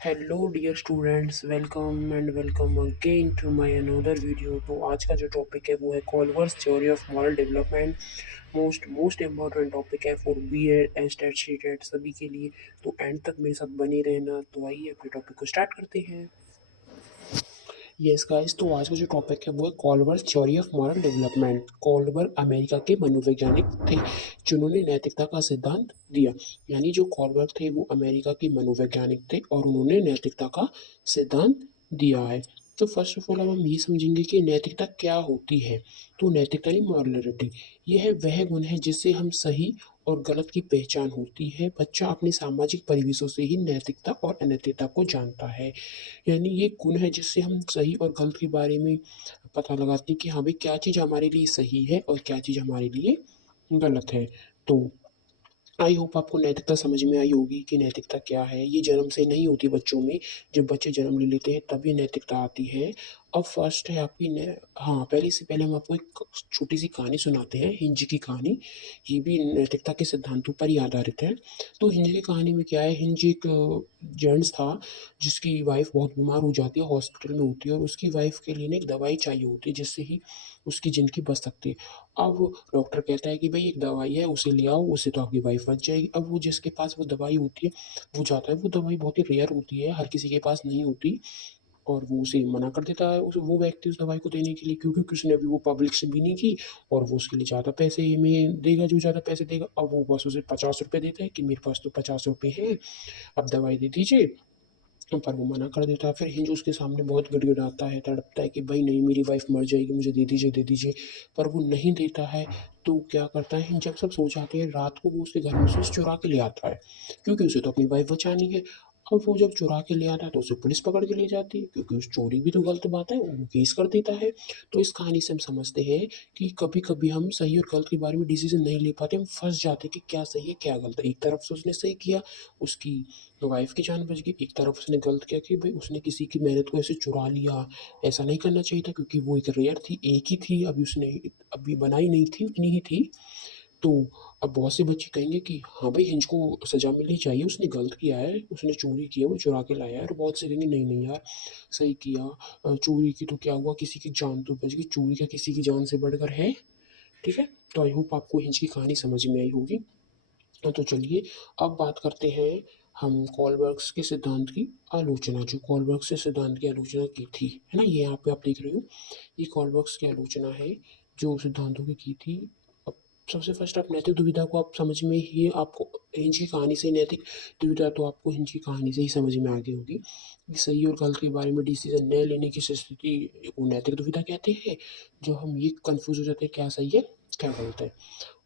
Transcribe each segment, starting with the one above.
Hello dear students, welcome and welcome again to my another video. तो आज का जो टॉपिक है वो है Kohlberg's theory of moral development. Most important topic है फॉर बीएड एंड स्टेट सभी के लिए। तो एंड तक मेरे साथ बने रहना। तो आइए अपने टॉपिक को स्टार्ट करते हैं। यस गाइस, तो आज का जो टॉपिक है वो है Kohlberg theory of moral development. Kohlberg America के मनोवैज्ञानिक थे जिन्होंने नैतिकता का सिद्धांत दिया। यानी जो कॉल्बर्ग थे वो अमेरिका के मनोवैज्ञानिक थे और उन्होंने नैतिकता का सिद्धांत दिया है। तो फर्स्ट ऑफ ऑल अब हम ये समझेंगे कि नैतिकता क्या होती है। तो नैतिकता यानी मॉरलिटी, यह है वह गुण है जिससे हम सही और गलत की पहचान होती है। बच्चा अपने सामाजिक परिवेशों से ही नैतिकता और अनैतिकता को जानता है। यानी ये गुण है जिससे हम सही और गलत के बारे में पता लगाते हैं कि हाँ भाई क्या चीज़ हमारे लिए सही है और क्या चीज़ हमारे लिए गलत है। तो आई होप आपको नैतिकता समझ में आई होगी कि नैतिकता क्या है। ये जन्म से नहीं होती बच्चों में। जब बच्चे जन्म ले लेते हैं तब ये नैतिकता आती है। अब फर्स्ट है आपकी हाँ, पहले से पहले हम आपको एक छोटी सी कहानी सुनाते हैं, हिंज की कहानी। ये भी नैतिकता के सिद्धांतों पर ही आधारित है। तो हिंज की कहानी में क्या है, हिंज एक जेंट्स था जिसकी वाइफ बहुत बीमार हो जाती है, हॉस्पिटल में होती है और उसकी वाइफ के लिए ना एक दवाई चाहिए होती है जिससे ही उसकी ज़िंदगी बच सकती है। अब डॉक्टर कहता है कि भाई एक दवाई है, उसे ले आओ, उससे तो आपकी वाइफ बच जाएगी। अब वो जिसके पास वो दवाई होती है वो जाता है। वो दवाई बहुत ही रेयर होती है, हर किसी के पास नहीं होती और वो उसे मना कर देता है, उस वो व्यक्ति उस दवाई को देने के लिए, क्योंकि उसने अभी वो पब्लिक से भी नहीं की और वो उसके लिए ज़्यादा पैसे में देगा, जो ज़्यादा पैसे देगा। अब वो बस उसे 50 रुपये देता है कि मेरे पास तो 50 रुपये हैं, अब दवाई दे दीजिए। पर वो मना कर देता है। फिर हिंदू उसके सामने बहुत गिड़गिड़ाता है, तड़पता है कि भाई नहीं, मेरी वाइफ मर जाएगी, मुझे दे दीजिए दे दीजिए। पर वो नहीं देता है। तो क्या करता है, हिंद जब सब सो जाते हैं रात को वो उसके घर में से उसे चुरा के ले आता है, क्योंकि उसे तो अपनी वाइफ बचानी है। अब वो जब चुरा के ले आता है तो उसे पुलिस पकड़ के ले जाती है, क्योंकि उस चोरी भी तो गलत बात है, वो केस कर देता है। तो इस कहानी से हम समझते हैं कि कभी कभी हम सही और गलत के बारे में डिसीजन नहीं ले पाते, हम फंस जाते हैं कि क्या सही है क्या गलत है। एक तरफ से उसने सही किया, उसकी वाइफ की जान बच गई, एक तरफ उसने गलत किया कि भाई उसने किसी की मेहनत को ऐसे चुरा लिया। ऐसा नहीं करना चाहिए था, क्योंकि वो एक रेयर थी, एक ही थी, अभी उसने अभी बनाई नहीं थी, उतनी ही थी। तो अब बहुत से बच्चे कहेंगे कि हाँ भाई हिंज को सजा मिलनी चाहिए, उसने गलत किया है, उसने चोरी की है, वो चुरा के लाया है। और बहुत से कहेंगे नहीं नहीं यार, सही किया, चोरी की तो क्या हुआ, किसी की जान तो बच गई, चोरी का किसी की जान से बढ़कर है। ठीक है। तो आई होप आपको हिंज की कहानी समझ में आई होगी। तो चलिए अब बात करते हैं हम कॉलबर्ग्स के सिद्धांत की आलोचना, जो कॉलबर्ग्स से सिद्धांत की आलोचना की थी, है ना, ये यहाँ पे आप देख रहे हो, ये कॉलबर्ग्स की आलोचना है जो सिद्धांतों की थी। अब सबसे फर्स्ट आप नैतिक दुविधा को आप समझ में ही, आपको हिंज की कहानी से नैतिक दुविधा तो आपको हिंज की कहानी से ही समझ में आ गई होगी कि सही और गलत के बारे में डिसीजन न लेने की स्थिति को नैतिक दुविधा कहते हैं। जो हम ये कंफ्यूज हो जाते हैं क्या सही है क्या गलत है।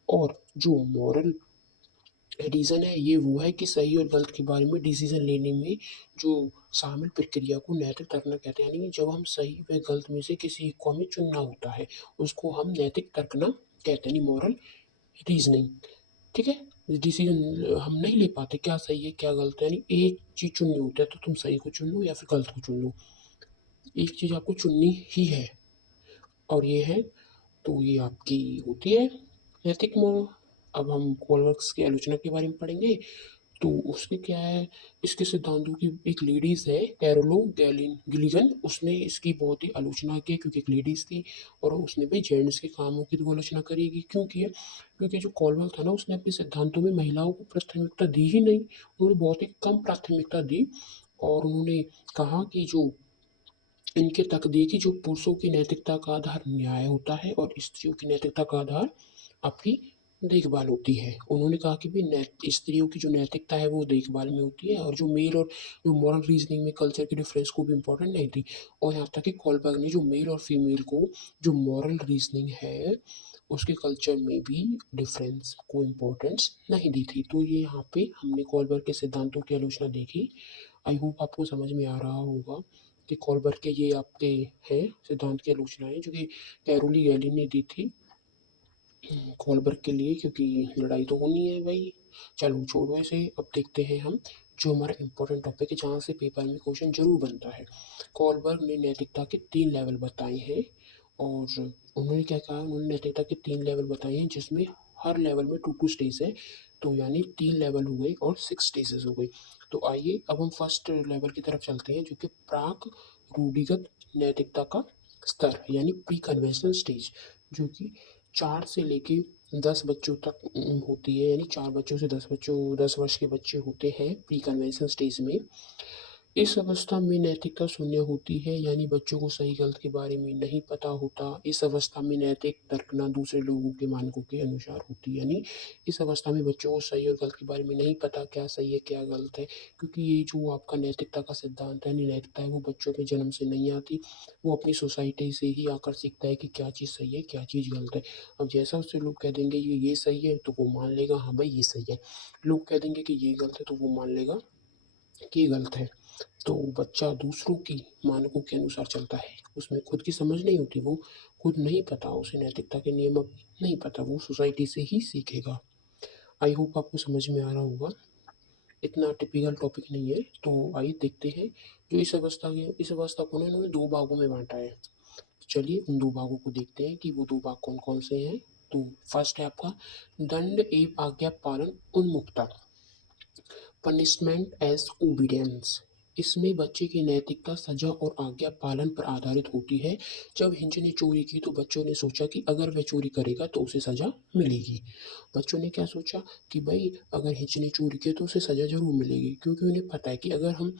और जो मॉरल रीज़न है ये वो है कि सही और गलत के बारे में डिसीजन लेने में जो शामिल प्रक्रिया को नैतिक तर्कना कहते हैं। यानी जब हम सही व गलत में से किसी एक को हमें चुनना होता है, उसको हम नैतिक तर्कना कहते हैं, मॉरल रीजनिंग। ठीक है। डिसीजन हम नहीं ले पाते क्या सही है क्या गलत है, यानी एक चीज़ चुननी होती है तो तुम सही को चुन लो या फिर गलत को चुन लो, एक चीज़ आपको चुननी ही है और ये है। तो ये आपकी होती है नैतिक मोरल। अब हम कॉलवर्क्स की आलोचना के बारे में पढ़ेंगे। तो उसके क्या है, इसके सिद्धांतों की एक लेडीज़ है कैरोलो गैलिन गिलिगन, उसने इसकी बहुत ही आलोचना की क्योंकि एक लेडीज़ थी और उसने भी जेंट्स के कामों की तो आलोचना करेगी। क्यों की है, क्योंकि जो कॉलवर्क था ना उसने अपने सिद्धांतों में महिलाओं को प्राथमिकता दी ही नहीं, उन्होंने बहुत ही कम प्राथमिकता दी। और उन्होंने कहा कि जो इनके तक दी कि जो पुरुषों की नैतिकता का आधार न्याय होता है और स्त्रियों की नैतिकता का आधार आपकी देखभाल होती है। उन्होंने कहा कि भाई स्त्रियों की जो नैतिकता है वो देखभाल में होती है, और जो मेल और जो मॉरल रीजनिंग में कल्चर की डिफरेंस को भी इम्पोर्टेंट नहीं थी। और यहाँ तक कि कॉलबर्ग ने जो मेल और फीमेल को जो मॉरल रीजनिंग है उसके कल्चर में भी डिफरेंस को इम्पोर्टेंस नहीं दी थी। तो ये यहाँ पे हमने कॉलबर्ग के सिद्धांतों की आलोचना देखी। आई होप आपको समझ में आ रहा होगा कि कॉलबर्ग के ये आपके हैं सिद्धांत की आलोचनाएं जो कि कैरोली गैलिन ने दी थी कॉलबर्ग के लिए, क्योंकि लड़ाई तो होनी है भाई। चलो छोड़ो ऐसे, अब देखते हैं हम जो हमारा इंपॉर्टेंट टॉपिक है जहाँ से पेपर में क्वेश्चन जरूर बनता है। कॉलबर्ग ने नैतिकता के 3 लेवल बताए हैं और उन्होंने क्या कहा, उन्होंने नैतिकता के 3 लेवल बताए हैं जिसमें हर लेवल में टू टू स्टेज है। तो यानी 3 लेवल हो गए और 6 स्टेजेस हो गई। तो आइए अब हम फर्स्ट लेवल की तरफ चलते हैं, जो कि प्राक रूढ़िगत नैतिकता का स्तर यानी प्री कन्वेंशनल स्टेज, जो कि 4 से लेके 10 बच्चों तक होती है। यानी 4 बच्चों से 10 वर्ष के बच्चे होते हैं प्री कन्वेंशनल स्टेज में। इस अवस्था में नैतिकता शून्य होती है, यानी बच्चों को सही गलत के बारे में नहीं पता होता। इस अवस्था में नैतिक तर्कना दूसरे लोगों के मानकों के अनुसार होती है। यानी इस अवस्था में बच्चों को सही और गलत के बारे में नहीं पता, क्या सही है क्या गलत है, क्योंकि ये जो आपका नैतिकता का सिद्धांत है, नैतिकता है, वो बच्चों में जन्म से नहीं आती। वो अपनी सोसाइटी से ही आकर सीखता है कि क्या चीज़ सही है क्या चीज़ गलत है। अब जैसा उससे लोग कह देंगे ये सही है तो वो मान लेगा हाँ भाई ये सही है। लोग कह देंगे कि ये गलत है तो वो मान लेगा कि ये गलत है। तो बच्चा दूसरों की मानकों के अनुसार चलता है, उसमें खुद की समझ नहीं होती, वो खुद नहीं पता, उसे नैतिकता के नियम अब नहीं पता, वो सोसाइटी से ही सीखेगा। आई होप आपको समझ में आ रहा होगा, इतना टिपिकल टॉपिक नहीं है। तो आइए देखते हैं, जो इस अवस्था को ना इन्होंने 2 भागों में बाँटा है। चलिए उन 2 भागों को देखते हैं कि वो 2 भाग कौन-कौन से हैं। तो फर्स्ट है आपका दंड एवं आज्ञा पालन उन्मुखता, पनिशमेंट एज ओबीडियंस। इसमें बच्चे की नैतिकता सजा और आज्ञा पालन पर आधारित होती है। जब हिंज ने चोरी की तो बच्चों ने सोचा कि अगर वह चोरी करेगा तो उसे सजा मिलेगी। बच्चों ने क्या सोचा कि भाई अगर हिंच ने चोरी किया तो उसे सजा जरूर मिलेगी, क्योंकि उन्हें पता है कि अगर हम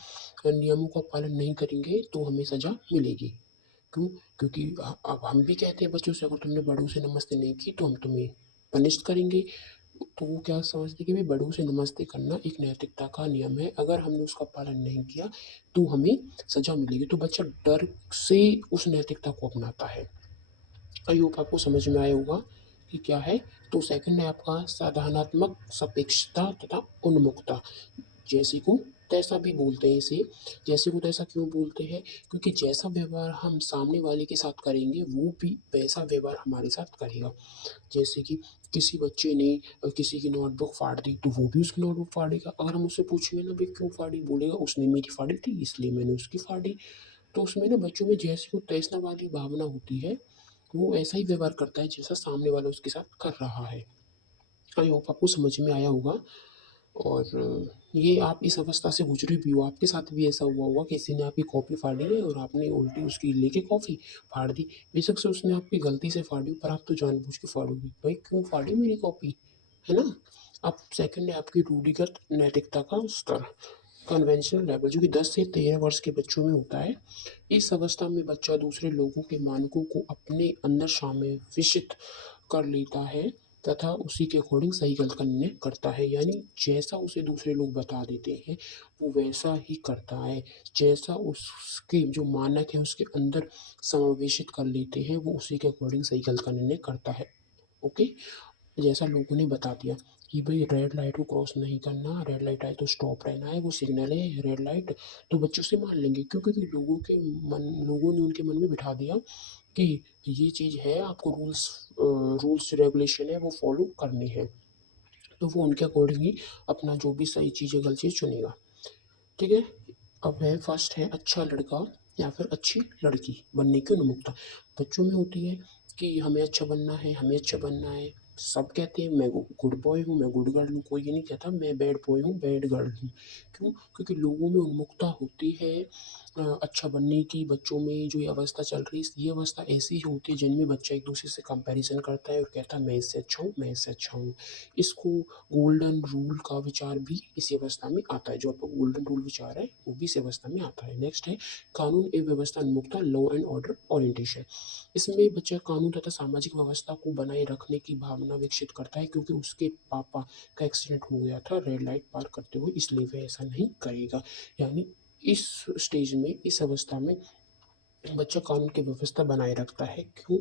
नियमों का पालन नहीं करेंगे तो हमें सजा मिलेगी। क्यों? क्योंकि अब हम भी कहते हैं बच्चों से, अगर तुमने बड़ों से नमस्ते नहीं की तो हम तुम्हें पनिश करेंगे। तो वो क्या समझते कि भाई बड़ों से नमस्ते करना एक नैतिकता का नियम है, अगर हमने उसका पालन नहीं किया तो हमें सजा मिलेगी। तो बच्चा डर से उस नैतिकता को अपनाता है। आई होप आपको समझ में आया होगा कि क्या है। तो सेकंड है आपका साधनात्मक सापेक्षता तथा उन्मुखता। जैसे को तैसा भी बोलते हैं इसे। जैसे को तैसा क्यों बोलते हैं? क्योंकि जैसा व्यवहार हम सामने वाले के साथ करेंगे वो भी वैसा व्यवहार हमारे साथ करेगा। जैसे कि किसी बच्चे ने किसी की नोटबुक फाड़ दी तो वो भी उसकी नोटबुक फाड़ेगा। अगर हम उससे पूछेंगे ना भाई क्यों फाड़ी, बोलेगा उसने मेरी फाड़ी थी इसलिए मैंने उसकी फाड़ी। तो उसमें ना बच्चों में जैसी को तैसना वाली भावना होती है, वो ऐसा ही व्यवहार करता है जैसा सामने वाला उसके साथ कर रहा है। आई होप आपको समझ में आया होगा। और ये आप इस अवस्था से गुजरे भी हो, आपके साथ भी ऐसा हुआ होगा, किसी ने आपकी कॉपी फाड़ी है और आपने उल्टी उसकी लेके कॉफ़ी फाड़ दी। बेशक से उसने आपकी गलती से फाड़ी, पर आप तो जानबूझ के फाड़ोगे, भाई क्यों फाड़ी मेरी कॉपी, है ना? अब सेकंड है आपकी रूढ़िगत नैतिकता का स्तर, कन्वेंशनल लेवल, जो कि 10 से 13 वर्ष के बच्चों में होता है। इस अवस्था में बच्चा दूसरे लोगों के मानकों को अपने अंदर समावेशित कर लेता है तथा उसी के अकॉर्डिंग सही गलत का निर्णय करता है। यानी जैसा उसे दूसरे लोग बता देते हैं वो वैसा ही करता है, जैसा उसके जो मानक है उसके अंदर समावेशित कर लेते हैं वो उसी के अकॉर्डिंग सही गलत का निर्णय करता है। ओके, जैसा लोगों ने बता दिया कि भाई रेड लाइट को क्रॉस नहीं करना, रेड लाइट आए तो स्टॉप रहना है, वो सिग्नल है रेड लाइट, तो बच्चे उसे मान लेंगे। क्यों? क्योंकि लोगों ने उनके मन में बिठा दिया कि ये चीज़ है, आपको रूल्स रेगुलेशन है वो फॉलो करनी है। तो वो उनके अकॉर्डिंग ही अपना जो भी सही चीज़ है गलत चीज़ चुनेगा। ठीक है। अब है फर्स्ट है अच्छा लड़का या फिर अच्छी लड़की बनने की उन्मुखता। बच्चों में होती है कि हमें अच्छा बनना है, हमें अच्छा बनना है। सब कहते हैं मैं गुड बॉय हूँ, मैं गुड गर्ल हूँ, कोई ये नहीं कहता मैं बैड बॉय हूँ, बैड गर्ल हूँ। क्यों? क्योंकि लोगों में उन्मुखता होती है अच्छा बनने की। बच्चों में जो ये अवस्था चल रही है, ये अवस्था ऐसी ही होती है जिनमें बच्चा एक दूसरे से कंपैरिजन करता है और कहता है मैं इससे अच्छा हूँ, मैं इससे अच्छा हूँ। इसको गोल्डन रूल का विचार भी इसी अवस्था में आता है। जो आपका गोल्डन रूल विचार है वो भी इस अवस्था में आता है। नेक्स्ट है कानून एवं व्यवस्था उन्मुखता, लॉ एंड ऑर्डर ओरिएंटेशन। इसमें बच्चा कानून तथा सामाजिक व्यवस्था को बनाए रखने की भावना विकसित करता है, क्योंकि उसके पापा का एक्सीडेंट हो गया था रेड लाइट पार करते हुए, इसलिए वह ऐसा नहीं करेगा। यानी इस स्टेज में, इस अवस्था में बच्चा कानून की व्यवस्था बनाए रखता है। क्यों?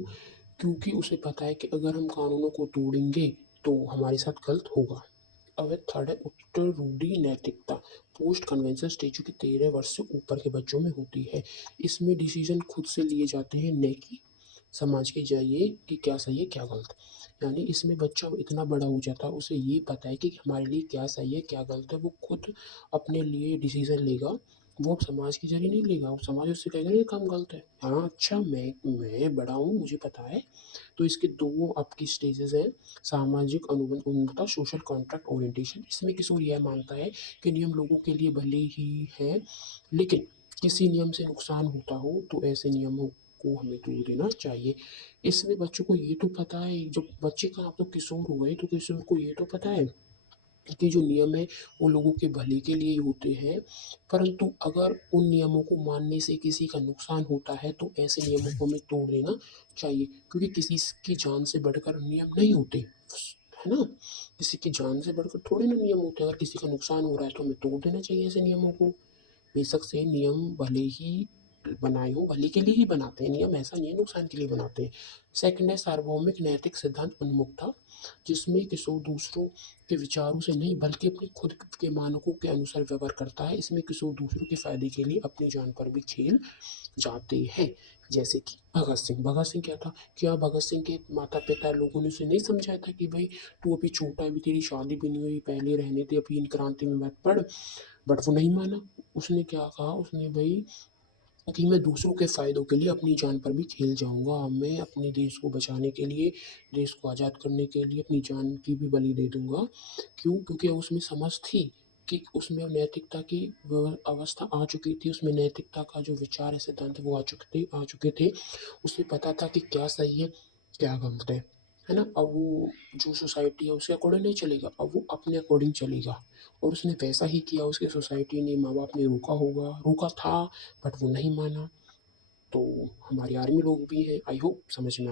क्योंकि उसे पता है कि अगर हम कानूनों को तोड़ेंगे तो हमारे साथ गलत होगा। अब थर्ड है उत्तर रूढ़ी नैतिकता, पोस्ट कन्वेंशन स्टेज, जो कि 13 वर्ष से ऊपर के बच्चों में होती है। इसमें डिसीजन खुद से लिए जाते हैं, न कि समाज के जरिए कि क्या सही है क्या गलत। यानी इसमें बच्चा इतना बड़ा हो जाता है, उसे ये पता है कि हमारे लिए क्या सही है क्या गलत है, वो खुद अपने लिए डिसीजन लेगा वो अब समाज की जगह नहीं लेगा, वो समाज उससे कहेगा ये काम गलत है। हाँ, अच्छा मैं बड़ा हूँ, मुझे पता है। तो इसके 2 आपकी स्टेजेज़ हैं, सामाजिक अनुबंध उन्नता, सोशल कॉन्ट्रैक्ट ओरिएंटेशन। इसमें किशोर यह मानता है कि नियम लोगों के लिए भले ही हैं, लेकिन किसी नियम से नुकसान होता हो तो ऐसे नियमों को हमें तोड़ देना चाहिए। इसमें बच्चों को ये तो पता है, जब बच्चे कहाँ, अब तो किशोर हो गए, तो किशोर को ये तो पता है कि जो नियम है वो लोगों के भले के लिए ही होते हैं, परंतु अगर उन नियमों को मानने से किसी का नुकसान होता है तो ऐसे नियमों को हमें तोड़ देना चाहिए, क्योंकि किसी की जान से बढ़कर नियम नहीं होते, है ना? किसी की जान से बढ़कर थोड़े ना नियम होते हैं। अगर किसी का नुकसान हो रहा है तो हमें तोड़ देना चाहिए ऐसे नियमों को। बेशक से नियम भले ही बनाए हों, भले के लिए ही बनाते हैं नियम, ऐसा नहीं है नुकसान के लिए बनाते हैं। सेकंड है सार्वभौमिक नैतिक सिद्धांत उन्मुखता, जिसमें किशोर दूसरों के विचारों से नहीं बल्कि अपने खुद के मानकों के अनुसार व्यवहार करता है। इसमें किशोर दूसरों के फायदे के लिए अपनी जान पर भी खेल जाते हैं। जैसे कि भगत सिंह क्या था, क्या भगत सिंह के माता पिता लोगों ने उसे नहीं समझाया था कि भाई तू अभी छोटा है, अभी तेरी शादी भी नहीं हुई, पहले रहने दे, अभी इन क्रांति में मत पढ़। बट वो नहीं माना। उसने क्या कहा, उसने भाई कि मैं दूसरों के फ़ायदों के लिए अपनी जान पर भी खेल जाऊँगा। मैं अपने देश को बचाने के लिए, देश को आज़ाद करने के लिए अपनी जान की भी बलि दे दूँगा। क्यों? क्योंकि उसमें समझ थी कि उसमें नैतिकता की अवस्था आ चुकी थी, उसमें नैतिकता का जो विचार है, सिद्धांत है, वो आ चुके थे। उसे पता था कि क्या सही है, क्या गलत है ना? अब वो जो सोसाइटी है उसके अकॉर्डिंग नहीं चलेगा, अब वो अपने अकॉर्डिंग चलेगा। और उसने वैसा ही किया, उसकी सोसाइटी ने, माँ-बाप ने रोका था, बट वो नहीं माना। तो हमारे आर्मी लोग भी हैं, आई होप समझ में